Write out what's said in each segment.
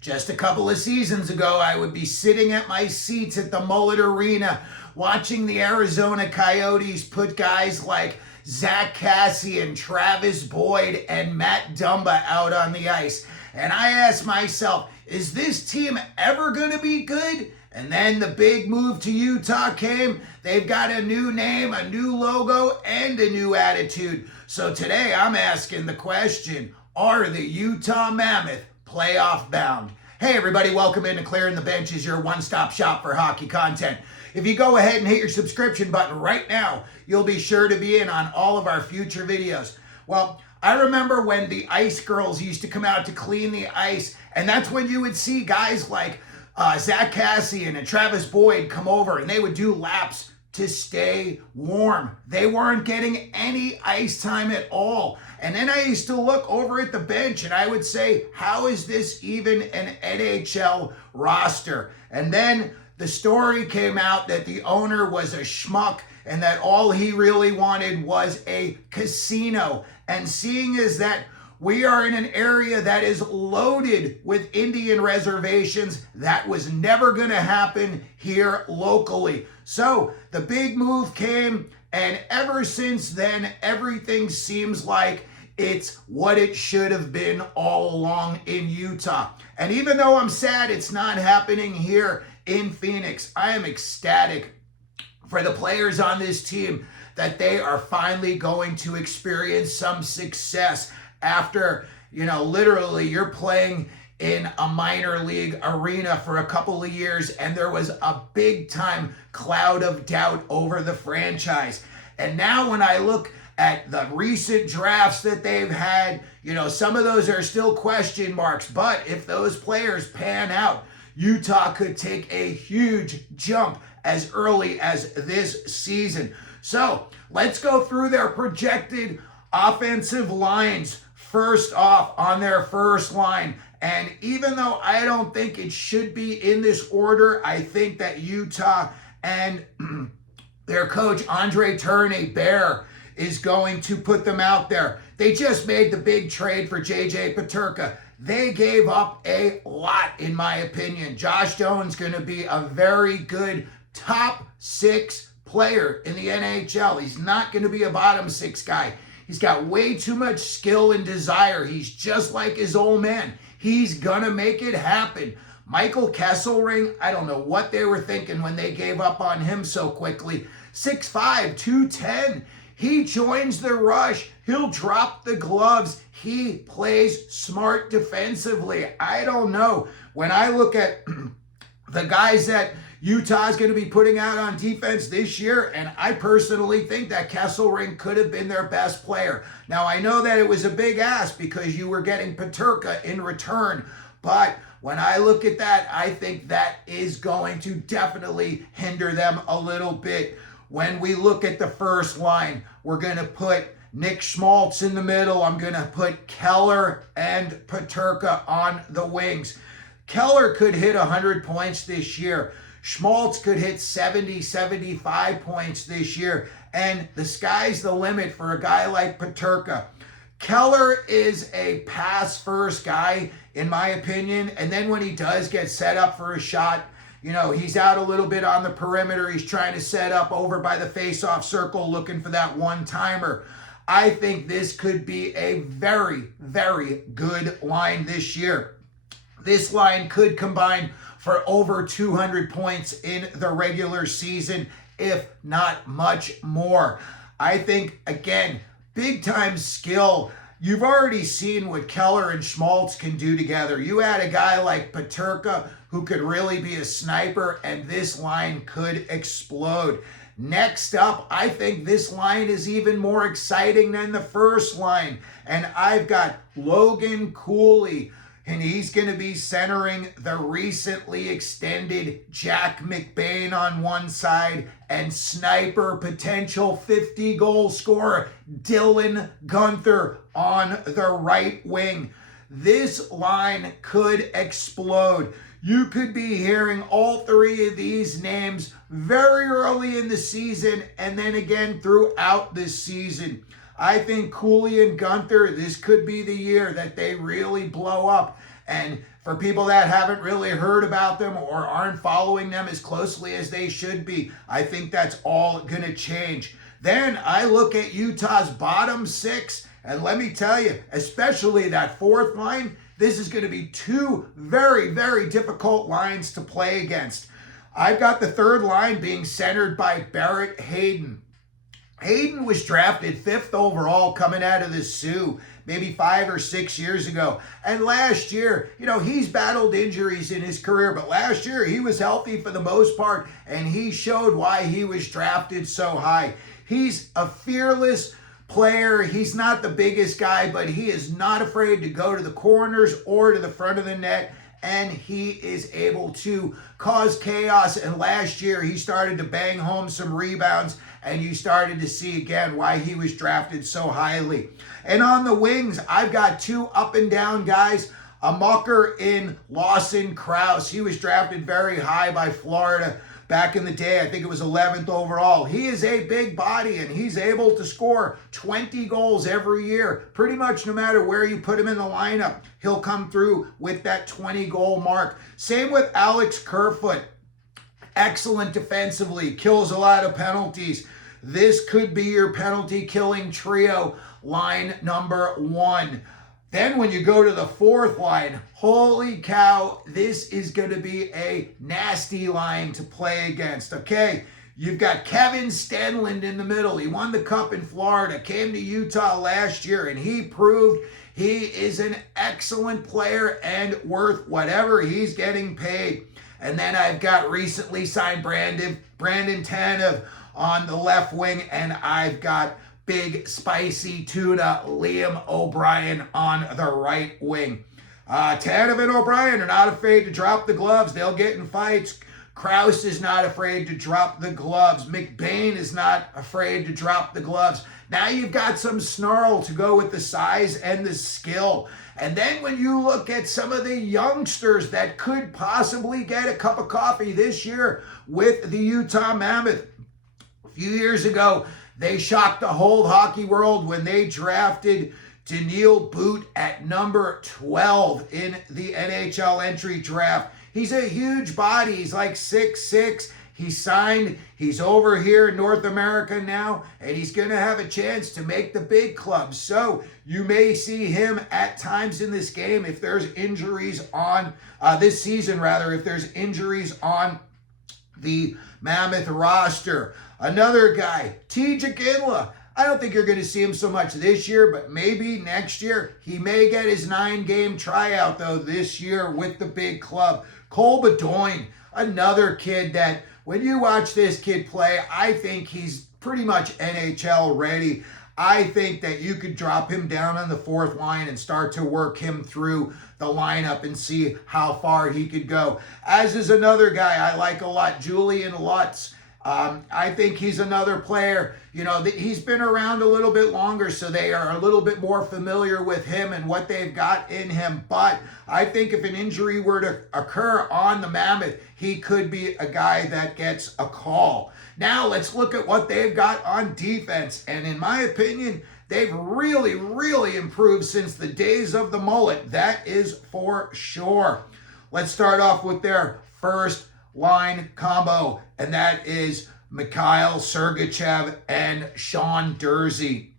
Just a couple of seasons ago, I would be sitting at my seats at the Mullet Arena watching the Arizona Coyotes put guys like Zach Cassian, Travis Boyd, and Matt Dumba out on the ice. And I asked myself, is this team ever going to be good? And then the big move to Utah came. They've got a new name, a new logo, and a new attitude. So today I'm asking the question, are the Utah Mammoth playoff bound? Hey everybody, welcome into Clearing the Benches, your one-stop shop for hockey content. If you go ahead and hit your subscription button right now, you'll be sure to be in on all of our future videos. Well, I remember when the ice girls used to come out to clean the ice, and that's when you would see guys like Zach Cassian and Travis Boyd come over, and they would do laps to stay warm. They weren't getting any ice time at all. And then I used to look over at the bench and I would say, how is this even an NHL roster? And then the story came out that the owner was a schmuck and that all he really wanted was a casino. And seeing as that we are in an area that is loaded with Indian reservations, that was never going to happen here locally. So the big move came, and ever since then, everything seems like it's what it should have been all along in Utah. And even though I'm sad it's not happening here in Phoenix, I am ecstatic for the players on this team that they are finally going to experience some success after, literally you're playing in a minor league arena for a couple of years and there was a big time cloud of doubt over the franchise. And now when I look at the recent drafts that they've had, some of those are still question marks, but if those players pan out, Utah could take a huge jump as early as this season. So let's go through their projected offensive lines. First off, on their first line, and even though I don't think it should be in this order, I think that Utah and their coach, Andre Tourigny Bear, is going to put them out there. They just made the big trade for J.J. Peterka. They gave up a lot, in my opinion. Josh Doan's going to be a very good top six player in the NHL. He's not going to be a bottom six guy. He's got way too much skill and desire. He's just like his old man. He's going to make it happen. Michael Kesselring, I don't know what they were thinking when they gave up on him so quickly. 6'5", 210. He joins the rush. He'll drop the gloves. He plays smart defensively. I don't know. When I look at the guys that Utah is going to be putting out on defense this year, and I personally think that Kesselring could have been their best player. Now, I know that it was a big ask because you were getting Peterka in return, but when I look at that, I think that is going to definitely hinder them a little bit. When we look at the first line, we're going to put Nick Schmaltz in the middle. I'm going to put Keller and Peterka on the wings. Keller could hit 100 points this year. Schmaltz could hit 70, 75 points this year. And the sky's the limit for a guy like Peterka. Keller is a pass-first guy, in my opinion. And then when he does get set up for a shot, he's out a little bit on the perimeter. He's trying to set up over by the face-off circle, looking for that one-timer. I think this could be a very, very good line this year. This line could combine for over 200 points in the regular season, if not much more. I think, again, big-time skill. You've already seen what Keller and Schmaltz can do together. You add a guy like Peterka who could really be a sniper, and this line could explode. Next up, I think this line is even more exciting than the first line. And I've got Logan Cooley, and he's going to be centering the recently extended Jack McBain on one side and sniper potential 50-goal scorer Dylan Guenther on the right wing. This line could explode. You could be hearing all three of these names very early in the season and then again throughout this season. I think Cooley and Guenther, this could be the year that they really blow up. And For people that haven't really heard about them or aren't following them as closely as they should be, I think that's all going to change. Then I look at Utah's bottom six, and let me tell you, especially that fourth line, this is going to be two very, very difficult lines to play against. I've got the third line being centered by Barrett Hayden. Hayden was drafted 5th overall coming out of the Sioux maybe 5 or 6 years ago. And last year, he's battled injuries in his career, but last year he was healthy for the most part, and he showed why he was drafted so high. He's a fearless player. He's not the biggest guy, but he is not afraid to go to the corners or to the front of the net, and he is able to cause chaos. And last year, he started to bang home some rebounds, and you started to see again why he was drafted so highly. And on the wings, I've got two up and down guys. A mucker in Lawson Krause. He was drafted very high by Florida back in the day. I think it was 11th overall. He is a big body, and he's able to score 20 goals every year. Pretty much no matter where you put him in the lineup, he'll come through with that 20-goal mark. Same with Alex Kerfoot. Excellent defensively, kills a lot of penalties. This could be your penalty-killing trio, line number 1. Then when you go to the fourth line, holy cow, this is going to be a nasty line to play against, okay? You've got Kevin Stenlund in the middle. He won the Cup in Florida, came to Utah last year, and he proved he is an excellent player and worth whatever he's getting paid. And then I've got recently signed Brandon Tanev on the left wing, and I've got big spicy tuna Liam O'Brien on the right wing. Tanev and O'Brien are not afraid to drop the gloves. They'll get in fights. Krause is not afraid to drop the gloves. McBain is not afraid to drop the gloves. Now you've got some snarl to go with the size and the skill. And then when you look at some of the youngsters that could possibly get a cup of coffee this year with the Utah Mammoth. A few years ago, they shocked the whole hockey world when they drafted Daniil Boot at number 12 in the NHL entry draft. He's a huge body. He's like 6'6". He's signed. He's over here in North America now, and he's going to have a chance to make the big clubs. So you may see him at times in this game if there's injuries on, this season rather, if there's injuries on the Mammoth roster. Another guy, TJ Ginla. I don't think you're going to see him so much this year, but maybe next year. He may get his 9-game tryout, though, this year with the big club. Cole Bedoin, another kid that when you watch this kid play, I think he's pretty much NHL ready. I think that you could drop him down on the fourth line and start to work him through the lineup and see how far he could go. As is another guy I like a lot, Julian Lutz. I think he's another player, he's been around a little bit longer, so they are a little bit more familiar with him and what they've got in him. But I think if an injury were to occur on the Mammoth, he could be a guy that gets a call. Now let's look at what they've got on defense. And in my opinion, they've really, really improved since the days of the mullet. That is for sure. Let's start off with their first line combo, and that is Mikhail Sergachev and Sean Durzi.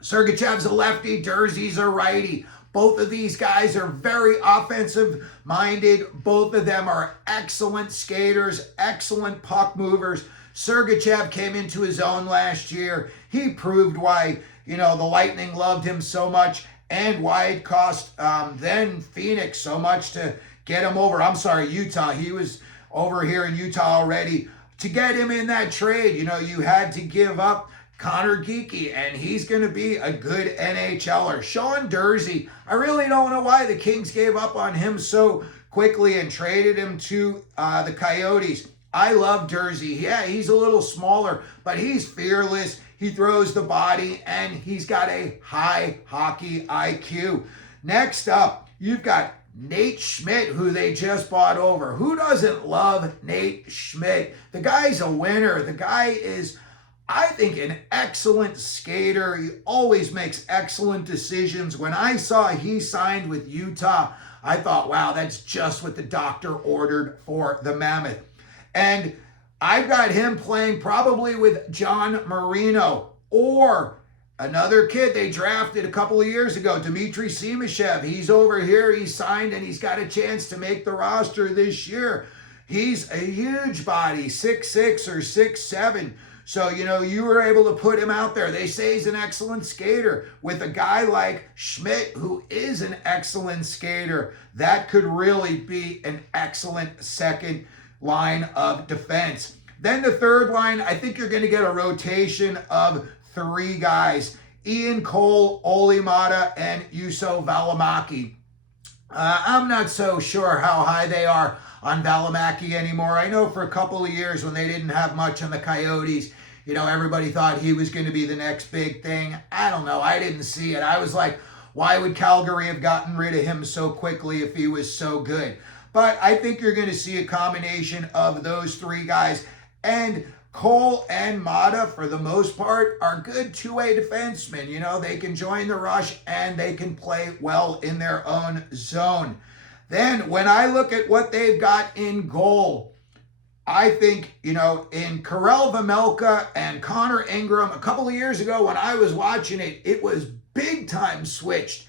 Sergachev's a lefty, Durzi's a righty. Both of these guys are very offensive-minded. Both of them are excellent skaters, excellent puck movers. Sergachev came into his own last year. He proved why, the Lightning loved him so much and why it cost then Phoenix so much to get him over. Utah. He was over here in Utah already. To get him in that trade, you had to give up Connor Geekie, and he's going to be a good NHLer. Sean Durzi, I really don't know why the Kings gave up on him so quickly and traded him to the Coyotes. I love Durzi. Yeah, he's a little smaller, but he's fearless. He throws the body, and he's got a high hockey IQ. Next up, you've got Nate Schmidt, who they just bought over. Who doesn't love Nate Schmidt? The guy's a winner. The guy is, I think, an excellent skater. He always makes excellent decisions. When I saw he signed with Utah, I thought, wow, that's just what the doctor ordered for the Mammoth. And I've got him playing probably with John Marino or another kid they drafted a couple of years ago, Dmitry Simashev. He's over here. He's signed and he's got a chance to make the roster this year. He's a huge body, 6'6" or 6'7". So, you were able to put him out there. They say he's an excellent skater. With a guy like Schmidt, who is an excellent skater, that could really be an excellent second line of defense. Then the third line, I think you're going to get a rotation of 3 guys: Ian Cole, Olli Maatta, and Juuso Välimäki. I'm not so sure how high they are on Välimäki anymore. I know for a couple of years when they didn't have much on the Coyotes, everybody thought he was going to be the next big thing. I don't know. I didn't see it. I was like, why would Calgary have gotten rid of him so quickly if he was so good? But I think you're going to see a combination of those 3 guys. And Cole and Maatta, for the most part, are good two-way defensemen. They can join the rush and they can play well in their own zone. Then when I look at what they've got in goal, I think, in Karel Vejmelka and Connor Ingram, a couple of years ago when I was watching it, it was big time switched.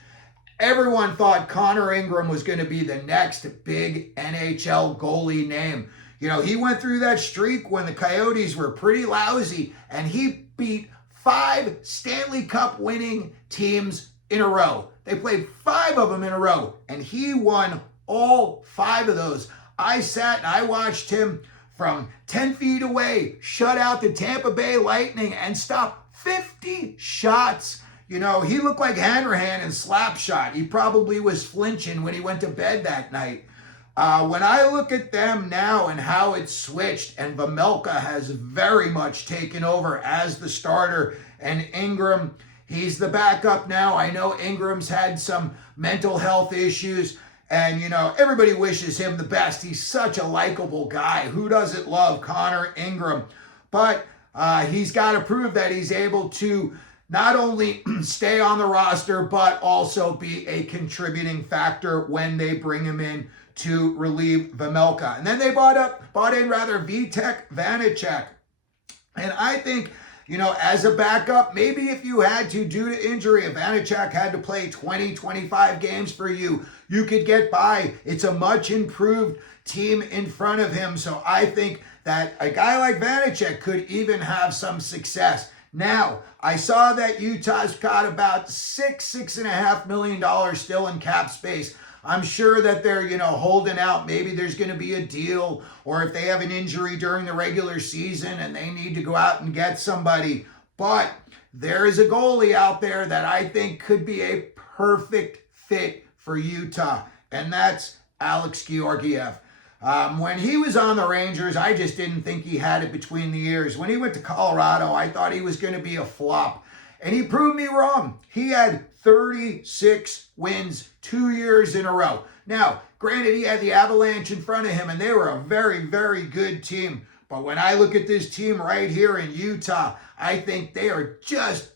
Everyone thought Connor Ingram was going to be the next big NHL goalie name. He went through that streak when the Coyotes were pretty lousy, and he beat 5 Stanley Cup winning teams in a row. They played 5 of them in a row, and he won all 5 of those. I sat and I watched him from 10 feet away shut out the Tampa Bay Lightning and stop 50 shots. He looked like Hanrahan in Slapshot. He probably was flinching when he went to bed that night. When I look at them now and how it's switched, and Vejmelka has very much taken over as the starter, and Ingram, he's the backup now. I know Ingram's had some mental health issues, and, everybody wishes him the best. He's such a likable guy. Who doesn't love Connor Ingram? But he's got to prove that he's able to not only stay on the roster, but also be a contributing factor when they bring him in to relieve Vejmelka. And then they bought in Vitek Vanacek. And I think, as a backup, maybe if you had to, due to injury, if Vanacek had to play 20, 25 games for you, you could get by. It's a much improved team in front of him. So I think that a guy like Vanacek could even have some success. Now, I saw that Utah's got about $6.5 million still in cap space. I'm sure that they're, holding out. Maybe there's going to be a deal, or if they have an injury during the regular season and they need to go out and get somebody. But there is a goalie out there that I think could be a perfect fit for Utah, and that's Alex Georgiev. When he was on the Rangers, I just didn't think he had it between the ears. When he went to Colorado, I thought he was going to be a flop. And he proved me wrong. He had 36 wins 2 years in a row. Now, granted, he had the Avalanche in front of him, and they were a very, very good team. But when I look at this team right here in Utah, I think they are just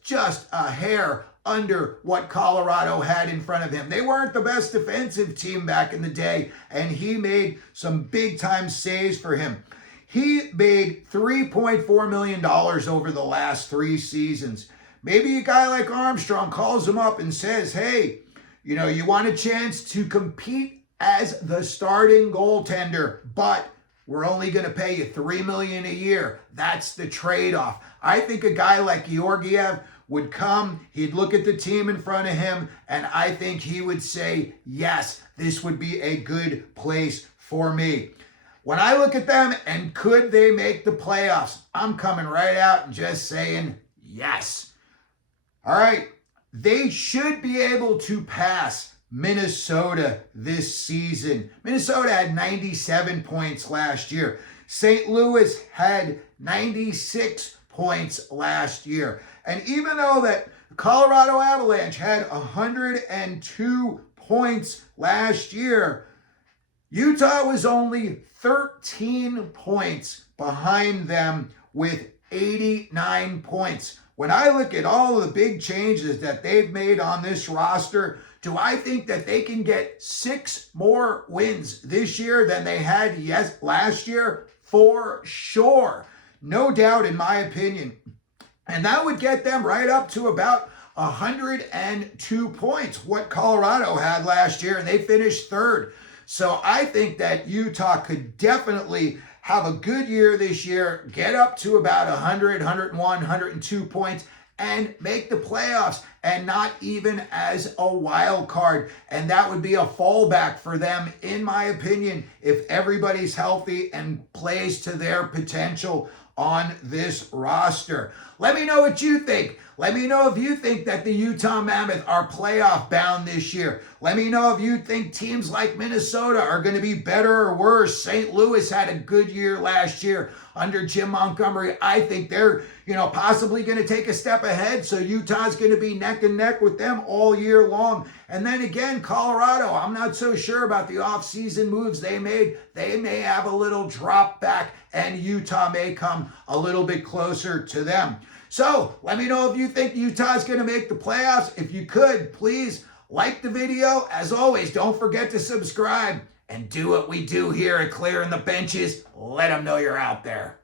a hair under what Colorado had in front of him. They weren't the best defensive team back in the day, and he made some big-time saves for him. He made $3.4 million over the last 3 seasons. Maybe a guy like Armstrong calls him up and says, hey, you want a chance to compete as the starting goaltender, but we're only going to pay you $3 million a year. That's the trade-off. I think a guy like Georgiev would come, he'd look at the team in front of him, and I think he would say, yes, this would be a good place for me. When I look at them and could they make the playoffs, I'm coming right out and just saying yes. All right, they should be able to pass Minnesota this season. Minnesota had 97 points last year. St. Louis had 96 points last year. And even though that Colorado Avalanche had 102 points last year, Utah was only 13 points behind them with 89 points. When I look at all of the big changes that they've made on this roster Do I think that they can get 6 more wins this year than they had last year? For sure. No doubt, in my opinion. And that would get them right up to about 102 points, what Colorado had last year, and they finished third. So I think that Utah could definitely have a good year this year, get up to about 100, 101, 102 points, and make the playoffs, and not even as a wild card. And that would be a fallback for them, in my opinion, if everybody's healthy and plays to their potential on this roster. Let me know what you think. Let me know if you think that the Utah Mammoth are playoff bound this year. Let me know if you think teams like Minnesota are going to be better or worse. St. Louis had a good year last year under Jim Montgomery. I think they're, possibly going to take a step ahead. So Utah's going to be neck and neck with them all year long. And then again, Colorado, I'm not so sure about the offseason moves they made. They may have a little drop back, and Utah may come a little bit closer to them. So let me know if you think Utah's going to make the playoffs. If you could, please like the video. As always, don't forget to subscribe and do what we do here at Clearing the Benches. Let them know you're out there.